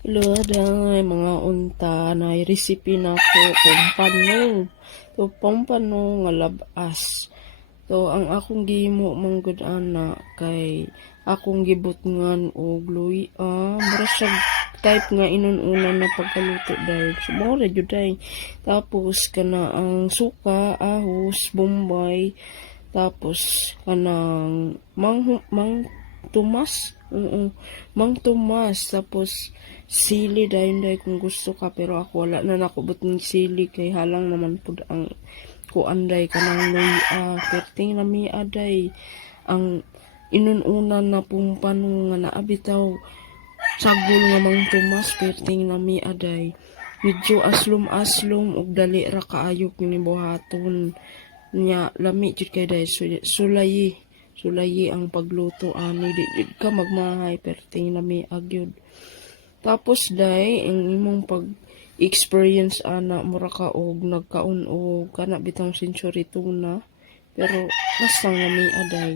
Hello, day, mga unta na recipe na ko kung paano. So, paano nga labas. So, ang akong gimo manggod ana kay akong gibutngan og luy. Mura siya type nga inun-una na pagkaluto dahil. So, mura jud day. Tapos, kana ang suka, ahos, bombay. Tapos, kanang mang tumas. Oo. Mang tumas. Tapos, sili dayon kung gusto ka. Pero ako wala na nakubot ng sili kay halang naman po ang kuanday kanang luya. Perting na mi aday. Ang inununa na pumpano nga naabitaw. Sagol nga mang tumas. Perting na mi aday. Medyo aslom-aslom ug dali ra kaayok ni buhaton nya lami jud kay day sulayi ang pagluto ani di jud ka magmahay perting lami agyod. Tapos day ang imong pag experience ana mura ka og nagkaon og kana bitang century tuna pero mas lang lami aday.